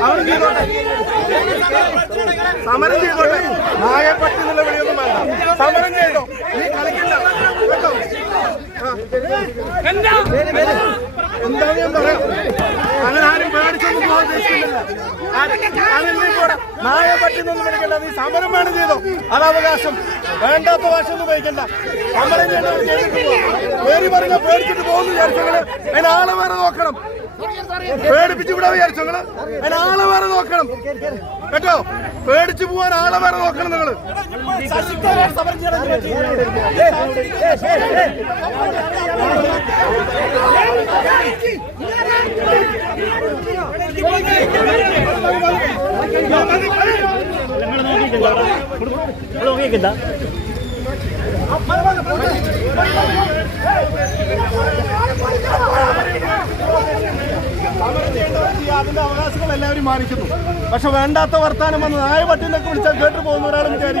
അവരും ചെയ്തോട്ടെ സമരം ചെയ്തോട്ടെ നായപ്പട്ടി എന്നുള്ള വിളിയൊന്നും വേണ്ട സമരം ചെയ്തോ നീ കളിക്കില്ല കേട്ടോ ആ. എന്താ ഞാൻ പറയാം അങ്ങനെ ആരും പേടിച്ചൊന്നും പോകാൻ ഉദ്ദേശിക്കുന്നില്ല. നായ പറ്റുന്നൊന്നും വിളിക്കണ്ട നീ സമരം വേണം ചെയ്തോ. അത് അവകാശം. വേണ്ടാത്ത ഭാഷ ഒന്നും ഉപയോഗിക്കണ്ട. സമരം ചെയ്യേണ്ടവർ ചെയ്തിട്ട് പോ. പേര് പറഞ്ഞ പേടിച്ചിട്ട് പോകുന്നു വിചാരിച്ചങ്ങൾ അതിന് ആളെ വേറെ നോക്കണം. പേടിപ്പിച്ച് വിടാ വിചാരിച്ചങ്ങൾ അതിന് ആളെ വേറെ നോക്കണം. കേട്ടോ? പേടിച്ചു പോവാൻ ആളെ വേറെ നോക്കണം നിങ്ങൾ. സമരം എല്ലാവരും മാനിക്കുന്നു പക്ഷെ വേണ്ടാത്ത വർത്താനം വന്ന് നായ പട്ടിന്നൊക്കെ വിളിച്ചാൽ കേട്ടു പോകുന്നവരാണെന്ന് ഒരാളും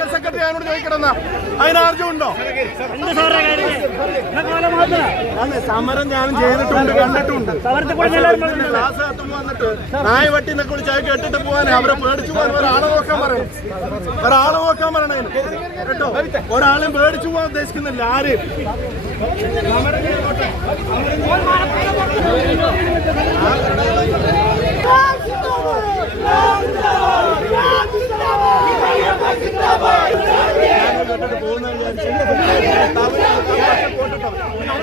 അതിനോട് ചോദിക്കണമെന്നാ അതിനാർജുണ്ടോ അന്ന് സമരം ഞാനും ചെയ്തിട്ടുണ്ട് കണ്ടിട്ടുണ്ട്. വന്നിട്ട് നായ വട്ടി എന്നൊക്കെ വിളിച്ചാൽ കേട്ടിട്ട് പോകാൻ അവരെ പേടിച്ചു പോകാൻ ഒരാളെ നോക്കാൻ പറയണം. ഒരാളെ നോക്കാൻ പറയണേ കേട്ടോ? ഒരാളും പേടിച്ചു പോകാൻ ഉദ്ദേശിക്കുന്നില്ല. ആര്? സമരം ചെയ്തോട്ടെ. ഞാനും കേട്ടിട്ട് പോകുന്ന വിചാരിച്ചു.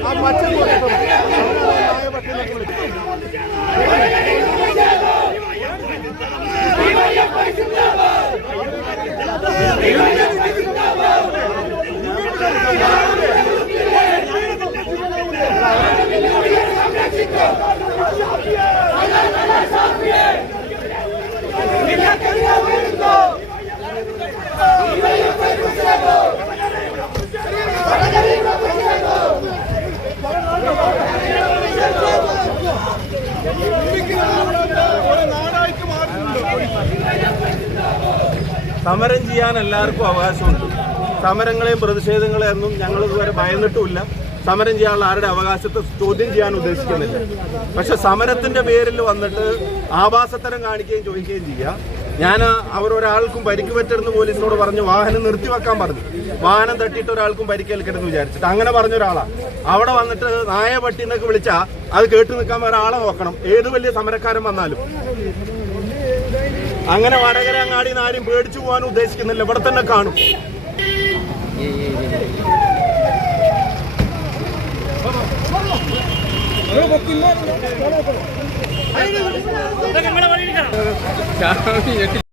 ആ പച്ച കോട്ടിട്ടോ. നായ പട്ടി എന്നൊക്കെ വിളിച്ചു ഒരു നാടായിട്ട് മാറുന്നുണ്ട് സമരം ചെയ്യാൻ എല്ലാവർക്കും അവകാശമുണ്ട്. സമരങ്ങളെയും പ്രതിഷേധങ്ങളെയും ഒന്നും ഞങ്ങൾ ഇതുവരെ ഭയന്നിട്ടുമില്ല. സമരം ചെയ്യാനുള്ള ആരുടെ അവകാശത്തെ ചോദ്യം ചെയ്യാൻ ഉദ്ദേശിക്കുന്നില്ല. പക്ഷെ സമരത്തിന്റെ പേരിൽ വന്നിട്ട് ആവാസത്തരം കാണിക്കുകയും ചോദിക്കുകയും ചെയ്യുക ഞാൻ അവരൊരാൾക്കും പരിക്ക് പറ്റരുന്ന് പോലീസിനോട് പറഞ്ഞു വാഹനം നിർത്തി വെക്കാൻ പറഞ്ഞു. വാഹനം തട്ടിയിട്ട് ഒരാൾക്കും പരിക്കേൽക്കരുതെന്ന് വിചാരിച്ചിട്ട്. അങ്ങനെ പറഞ്ഞ ഒരാളാണ് അവിടെ വന്നിട്ട് നായ പട്ടി എന്നൊക്കെ വിളിച്ചാൽ അത് കേട്ട് നിൽക്കാൻ ഒരാളെ നോക്കണം. ഏത് വലിയ സമരക്കാരൻ വന്നാലും. അങ്ങനെ വടകര അങ്ങാടി ആരും പേടിച്ചു പോകാൻ ഉദ്ദേശിക്കുന്നില്ല. ഇവിടെ തന്നെ കാണും. আমি